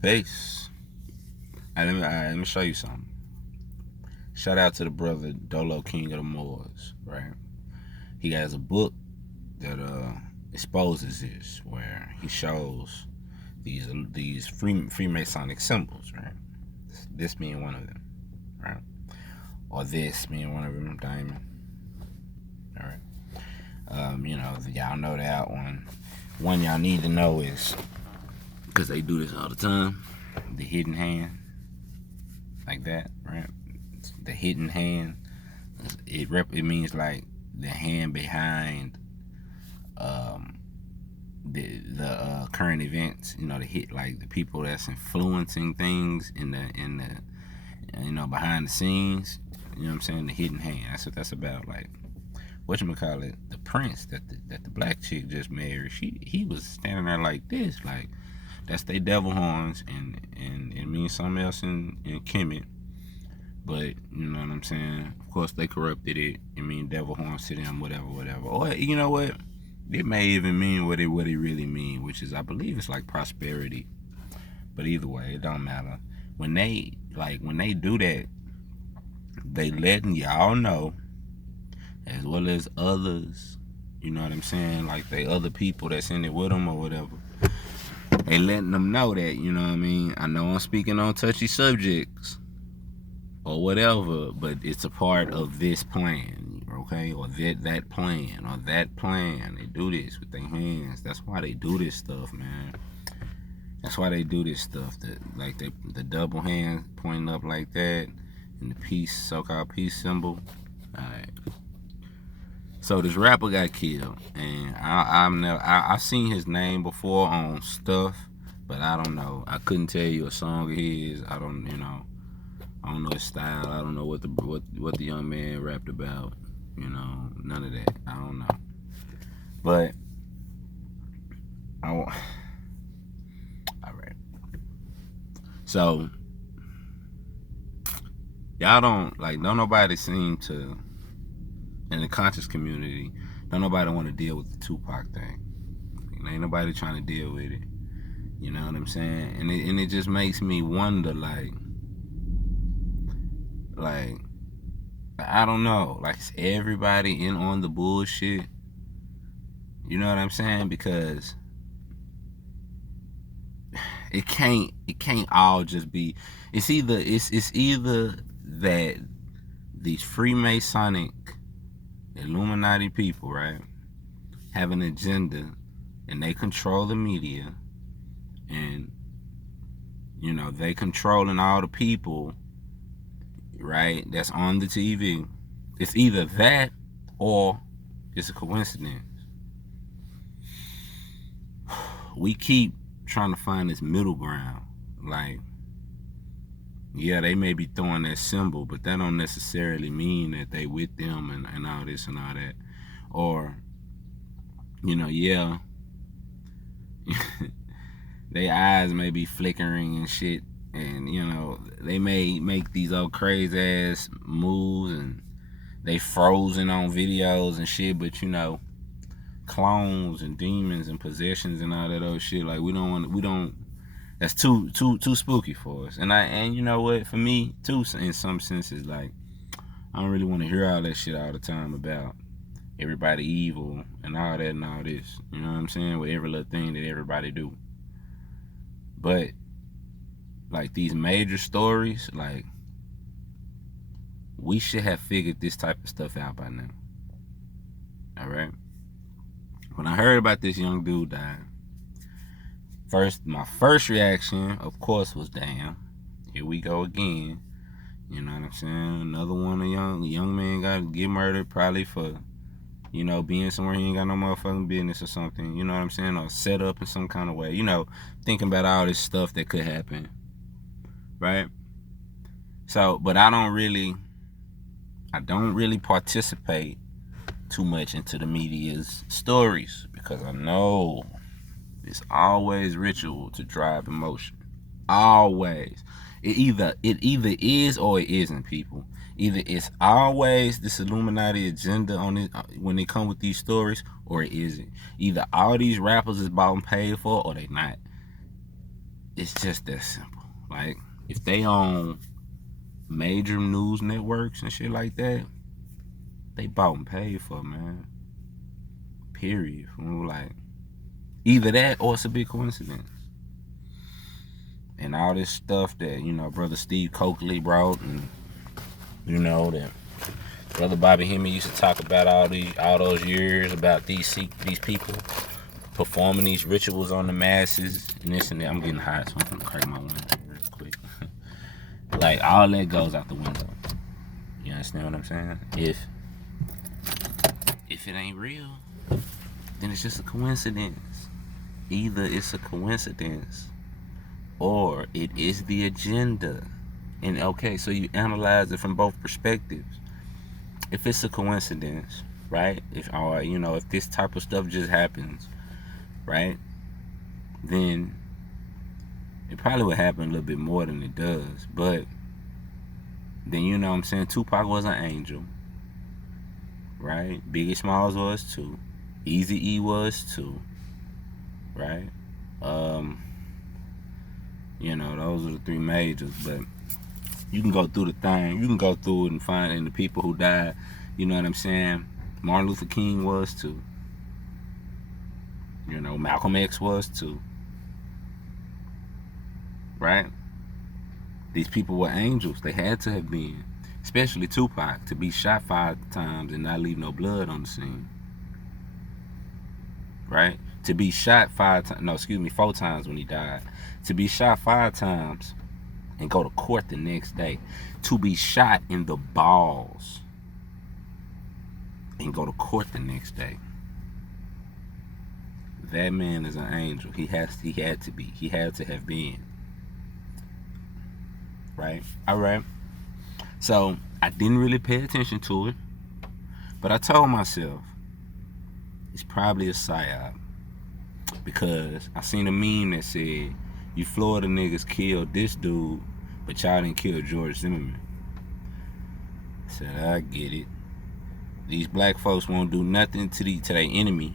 Peace. Let me show you something. Shout out to the brother Dolo, King of the Moors, right? He has a book that exposes this, where he shows these Freemasonic symbols, right? This being one of them, right? Or this being one of them, diamond. All right. Y'all know that one. One y'all need to know is, because they do this all the time, the hidden hand, like that, right? The hidden hand. It means like the hand behind the current events. The hit, like the people that's influencing things in the behind the scenes. You know what I'm saying? The hidden hand. That's what that's about. Like, whatchamacallit, the prince that the black chick just married, he was standing there like this, like that's they devil horns, and it means something else in Kemet. But you know what I'm saying? Of course they corrupted it. It mean devil horns to them, whatever. Or you know what? It may even mean what it really mean, which is, I believe it's like prosperity. But either way, it don't matter. When they do that, they letting y'all know, as well as others, you know what I'm saying, like they other people that's in it with them or whatever, they letting them know that, you know what I mean, I know I'm speaking on touchy subjects or whatever, but it's a part of this plan, okay, or that plan, or that plan. They do this with their hands. That's why they do this stuff, man. That's why they do this stuff. The double hand pointing up like that, and the peace, so-called peace symbol. All right. So this rapper got killed, and I've seen his name before on stuff, but I don't know. I couldn't tell you a song of his. I don't know his style. I don't know what the young man rapped about. None of that. I don't know. But all right. So y'all don't nobody seem to, in the conscious community, don't nobody want to deal with the Tupac thing. Ain't nobody trying to deal with it. You know what I'm saying? And it just makes me wonder, like I don't know, like, is everybody in on the bullshit? You know what I'm saying? Because it can't all just be. It's either that these Freemasonic Illuminati people, right, have an agenda, and they control the media, and they controlling all the people, right, that's on the TV. It's either that or it's a coincidence. We keep trying to find this middle ground. Like, yeah, they may be throwing that symbol, but that don't necessarily mean that they with them and all this and all that. Or, yeah, their eyes may be flickering and shit, and they may make these old crazy ass moves, and they frozen on videos and shit, but clones and demons and possessions and all that old shit, like, we don't that's too spooky for us. And you know what, for me too, in some senses, like, I don't really want to hear all that shit all the time about everybody evil and all that and all this, you know what I'm saying, with every little thing that everybody do. But like these major stories, like, we should have figured this type of stuff out by now. All right. When I heard about this young dude dying, my first reaction, of course, was, damn, here we go again. You know what I'm saying? Another one, a young man got to get murdered, probably for, being somewhere he ain't got no motherfucking business or something. You know what I'm saying? Or set up in some kind of way. Thinking about all this stuff that could happen, right? So, but I don't really participate too much into the media's stories, because I know it's always ritual to drive emotion. Always. It either is or it isn't, people. Either it's always this Illuminati agenda on it when they come with these stories, or it isn't. Either all these rappers is bought and paid for, or they not. it's just that simple. Like, if they own major news networks and shit like that, they bought and paid for, man. Period. Like, either that or it's a big coincidence. And all this stuff that, Brother Steve Coakley brought, and, that Brother Bobby Hemming used to talk about all those years about these people performing these rituals on the masses and this and that. I'm getting hot, so I'm gonna crack my window real quick. Like, all that goes out the window. You understand what I'm saying? If it ain't real, then it's just a coincidence. Either it's a coincidence or it is the agenda. And okay, so you analyze it from both perspectives. If it's a coincidence, right? If this type of stuff just happens, right? Then it probably would happen a little bit more than it does. But then Tupac was an angel, right? Biggie Smalls was too. Eazy-E was too, right? Those are the three majors. But you can go through the thing. You can go through it and find the people who died. You know what I'm saying? Martin Luther King was too. Malcolm X was too. Right? These people were angels. They had to have been. Especially Tupac, to be shot 5 times and not leave no blood on the scene. Right? To be shot 4 times when he died. To be shot 5 times and go to court the next day. To be shot in the balls and go to court the next day. That man is an angel. He had to be. He had to have been. Right? Alright. So, I didn't really pay attention to it. But I told myself, it's probably a psyop. Because I seen a meme that said, you Florida niggas killed this dude, but y'all didn't kill George Zimmerman. I said, I get it. These black folks won't do nothing to their enemy,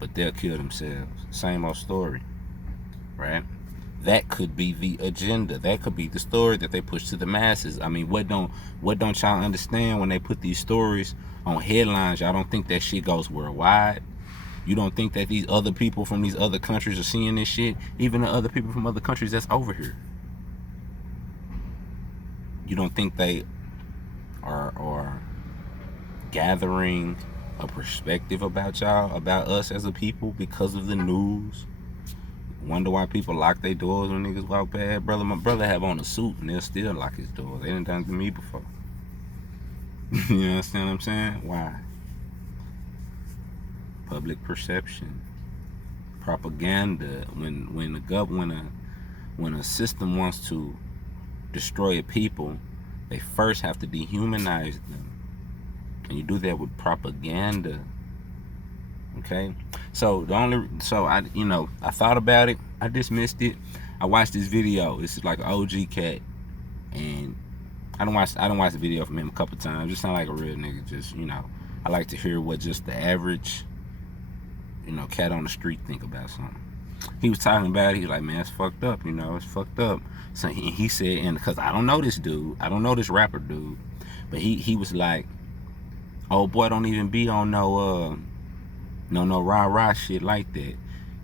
but they'll kill themselves. Same old story, right? That could be the agenda. That could be the story that they push to the masses. I mean, what don't y'all understand when they put these stories on headlines? Y'all don't think that shit goes worldwide? You don't think that these other people from these other countries are seeing this shit? Even the other people from other countries that's over here. You don't think they are gathering a perspective about y'all, about us as a people because of the news? Wonder why people lock their doors when niggas walk past. My brother have on a suit and they'll still lock his doors. They didn't done it to me before. You understand what I'm saying? Why? Public perception, propaganda. When a system wants to destroy a people, they first have to dehumanize them, and you do that with propaganda. Okay, so I thought about it. I dismissed it. I watched this video. This is like an OG cat, and I don't watch the video from him a couple times. Just sound like a real nigga. Just I like to hear what just the average cat on the street think about something. He was talking about it. He was like, man, it's fucked up. It's fucked up. So he said, and because I don't know this dude, I don't know this rapper dude, but he was like, oh boy, don't even be on no rah shit like that.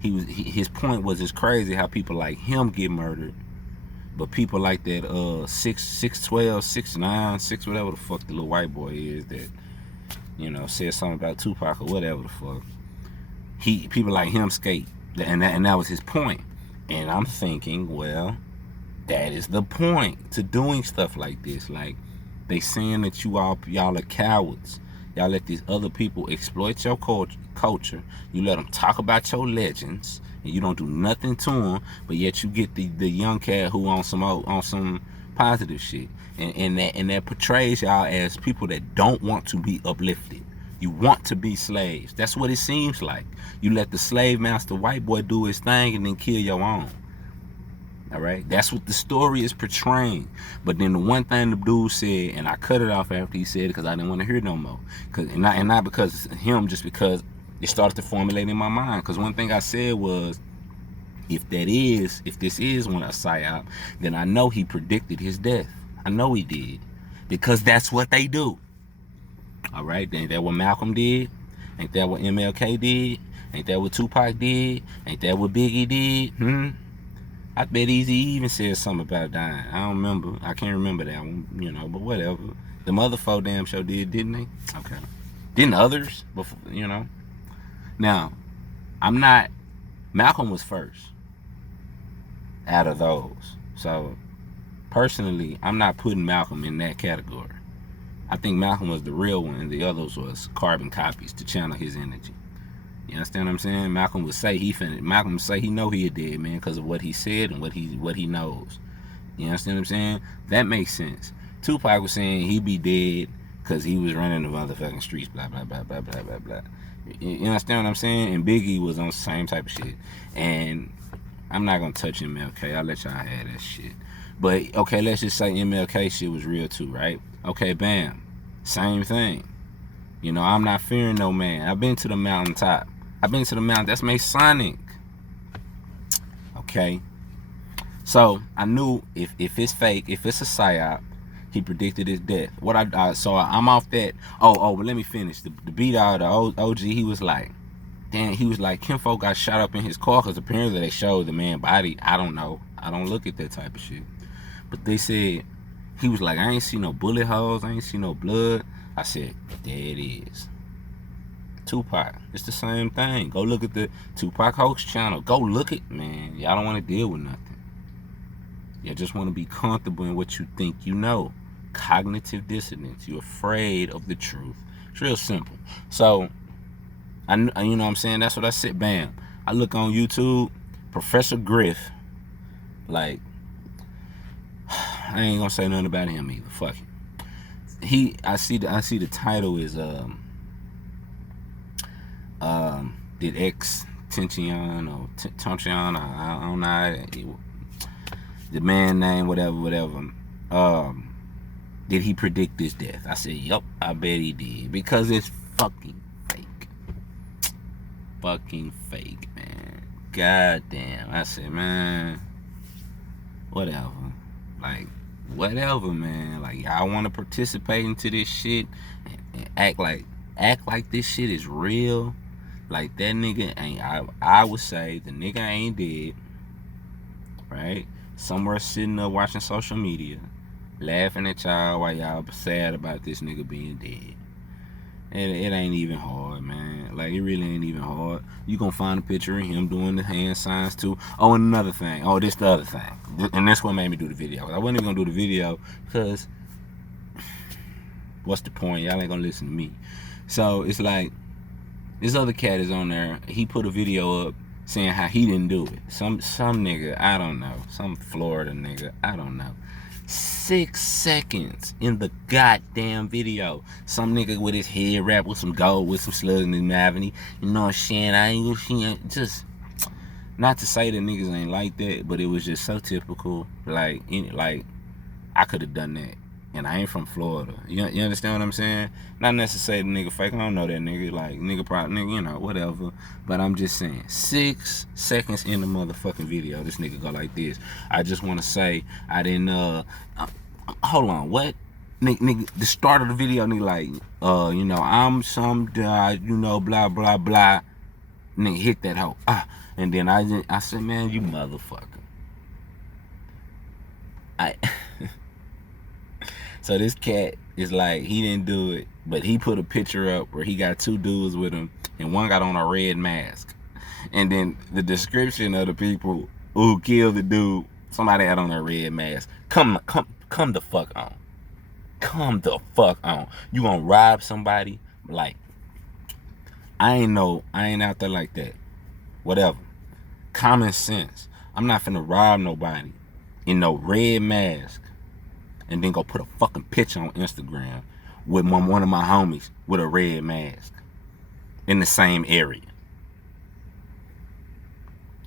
His point was, it's crazy how people like him get murdered, but people like that 6'12", 6'9", 6 whatever the fuck the little white boy is that said something about Tupac or whatever the fuck. People like him skate, and that was his point. And I'm thinking, well, that is the point to doing stuff like this. Like, they saying that y'all are cowards. Y'all let these other people exploit your culture. You let them talk about your legends, and you don't do nothing to them. But yet you get the young cat who on some positive shit, and that portrays y'all as people that don't want to be uplifted. You want to be slaves. That's what it seems like. You let the slave master white boy do his thing and then kill your own. All right, that's what the story is portraying. But then the one thing the dude said, and I cut it off after he said it because I didn't want to hear it no more. And not because of him, just because it started to formulate in my mind. Because one thing I said was, if this is one of psyop, then I know he predicted his death. I know he did, because that's what they do. All right, ain't that what Malcolm did? Ain't that what MLK did? Ain't that what Tupac did? Ain't that what Biggie did? I bet Easy even said something about dying. I don't remember. I can't remember that one, but whatever. The other four damn show did, didn't they? Okay. Didn't others before, Now, Malcolm was first out of those. So, personally, I'm not putting Malcolm in that category. I think Malcolm was the real one, and the others was carbon copies to channel his energy. You understand what I'm saying? Malcolm would say he know he a dead man because of what he said and what he knows. You understand what I'm saying? That makes sense. Tupac was saying he be dead because he was running the motherfucking streets, blah, blah, blah, blah, blah, blah, blah. You understand what I'm saying? And Biggie was on the same type of shit. And I'm not going to touch MLK. I'll let y'all have that shit. But, okay, let's just say MLK shit was real too, right? Okay, bam. Same thing. I'm not fearing no man. I've been to the mountaintop. That's Masonic. Okay. So, I knew if it's fake, if it's a psyop, he predicted his death. So I'm off that. But let me finish. The beat out of the OG, he was like, Kinfolk got shot up in his car because apparently they showed the man's body. I don't know. I don't look at that type of shit. But they said, he was like, I ain't see no bullet holes. I ain't see no blood. I said, there it is. Tupac. It's the same thing. Go look at the Tupac Hoax channel. Go look at, man. Y'all don't want to deal with nothing. You just want to be comfortable in what you think you know. Cognitive dissonance. You're afraid of the truth. It's real simple. So, you know what I'm saying? That's what I said. Bam. I look on YouTube. Professor Griff. Like, I ain't gonna say nothing about him either. Fuck it. I see the title is did xxxtentacion or Tancion, I don't know the man name, whatever. Did he predict this death? I said, yup, I bet he did, because it's fucking fake, man. God damn. I said, man, whatever. Like, whatever, man. Like, y'all want to participate into this shit and act like this shit is real. Like, that nigga ain't, I would say the nigga ain't dead, right? Somewhere sitting up watching social media, laughing at y'all while y'all sad about this nigga being dead. It ain't even hard, man. Like, it really ain't even hard. You gonna find a picture of him doing the hand signs too. Oh, and another thing. Oh, this the other thing. And that's what made me do the video. I wasn't even gonna do the video because what's the point? Y'all ain't gonna listen to me. So it's like, this other cat is on there. He put a video up saying how he didn't do it. Some nigga, I don't know. Some Florida nigga, I don't know. 6 seconds in the goddamn video. Some nigga with his head wrapped with some gold, with some slugs in his mouth, and you know what I'm saying? I ain't gonna just, not to say that niggas ain't like that, but it was just so typical. Like I could have done that. And I ain't from Florida. You understand what I'm saying? Not necessarily the nigga fake. I don't know that nigga. Like, nigga probably, nigga, whatever. But I'm just saying, 6 seconds in the motherfucking video, this nigga go like this. I just want to say, I didn't, hold on, what? Nigga, the start of the video, nigga, like, I'm some guy, blah, blah, blah. Nigga, hit that hoe. And then I said, man, you motherfucker. So this cat is like, he didn't do it, but he put a picture up where he got 2 dudes with him, and one got on a red mask. And then the description of the people who killed the dude, somebody had on a red mask. Come the fuck on. Come the fuck on. You gonna rob somebody? Like, I ain't out there like that. Whatever. Common sense. I'm not finna rob nobody in no red mask and then go put a fucking picture on Instagram with one of my homies with a red mask in the same area.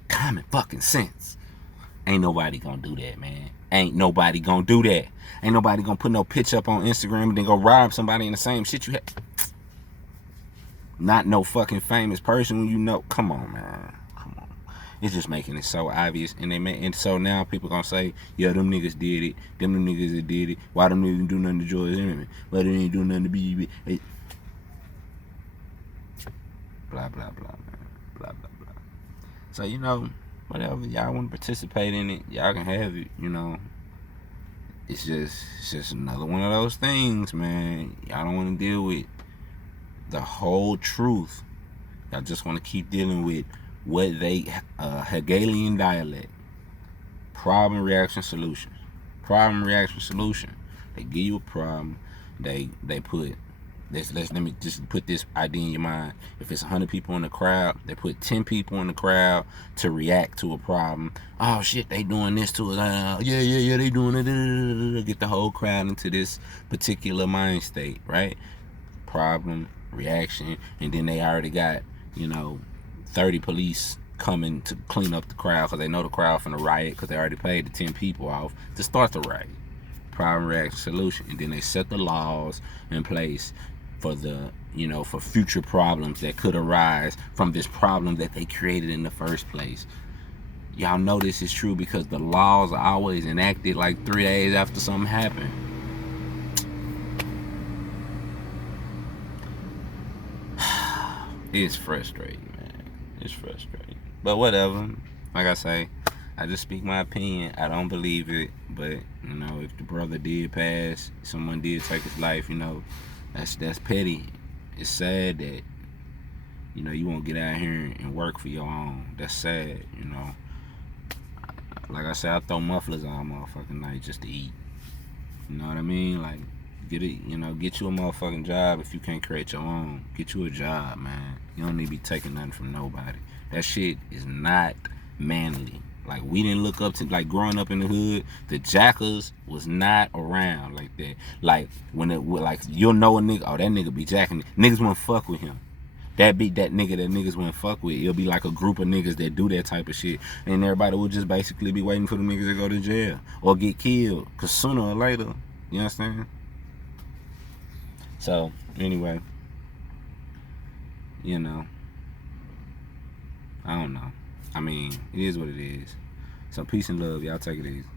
Common fucking sense. Ain't nobody gonna do that, man. Ain't nobody gonna do that. Ain't nobody gonna put no picture up on Instagram and then go rob somebody in the same shit you had. Not no fucking famous person when you know. Come on, man. Come on. It's just making it so obvious, and so now people gonna say, yeah, them niggas did it. Them niggas that did it. Why them niggas didn't do nothing to George Zimmerman? Why they ain't do nothing to BB? Blah blah blah, man. Blah blah blah. So whatever y'all want to participate in it, y'all can have it. It's just another one of those things, man. Y'all don't want to deal with the whole truth. Y'all just want to keep dealing with what they Hegelian dialect. Problem, reaction, solution. Problem, reaction, solution. They give you a problem. They put let me just put this idea in your mind. If it's 100 people in the crowd, they put 10 people in the crowd to react to a problem. Oh shit, they doing this to us. Yeah, they doing it. Get the whole crowd into this particular mind state, right? Problem, reaction, and then they already got 30 police coming to clean up the crowd because they know the crowd finna riot because they already paid the 10 people off to start the riot. Problem, reaction, solution, and then they set the laws in place for for future problems that could arise from this problem that they created in the first place. Y'all know this is true because the laws are always enacted like 3 days after something happened. It's frustrating, man. It's frustrating. But whatever. Like I say, I just speak my opinion. I don't believe it. But, if the brother did pass, someone did take his life, that's petty. It's sad that, you won't get out here and work for your own. That's sad, Like I said, I throw mufflers all motherfucking night just to eat. You know what I mean? Like, get you a motherfucking job if you can't create your own. Get you a job, man. You don't need to be taking nothing from nobody. That shit is not manly. Like, we didn't look up to, like, growing up in the hood, the jackers was not around like that. Like, you'll know a nigga, oh, that nigga be jacking. Niggas wouldn't fuck with him. That nigga that niggas wouldn't fuck with. It'll be like a group of niggas that do that type of shit. And everybody will just basically be waiting for the niggas to go to jail or get killed. Because sooner or later, you understand? So, anyway, I don't know. I mean, it is what it is. So, peace and love. Y'all take it easy.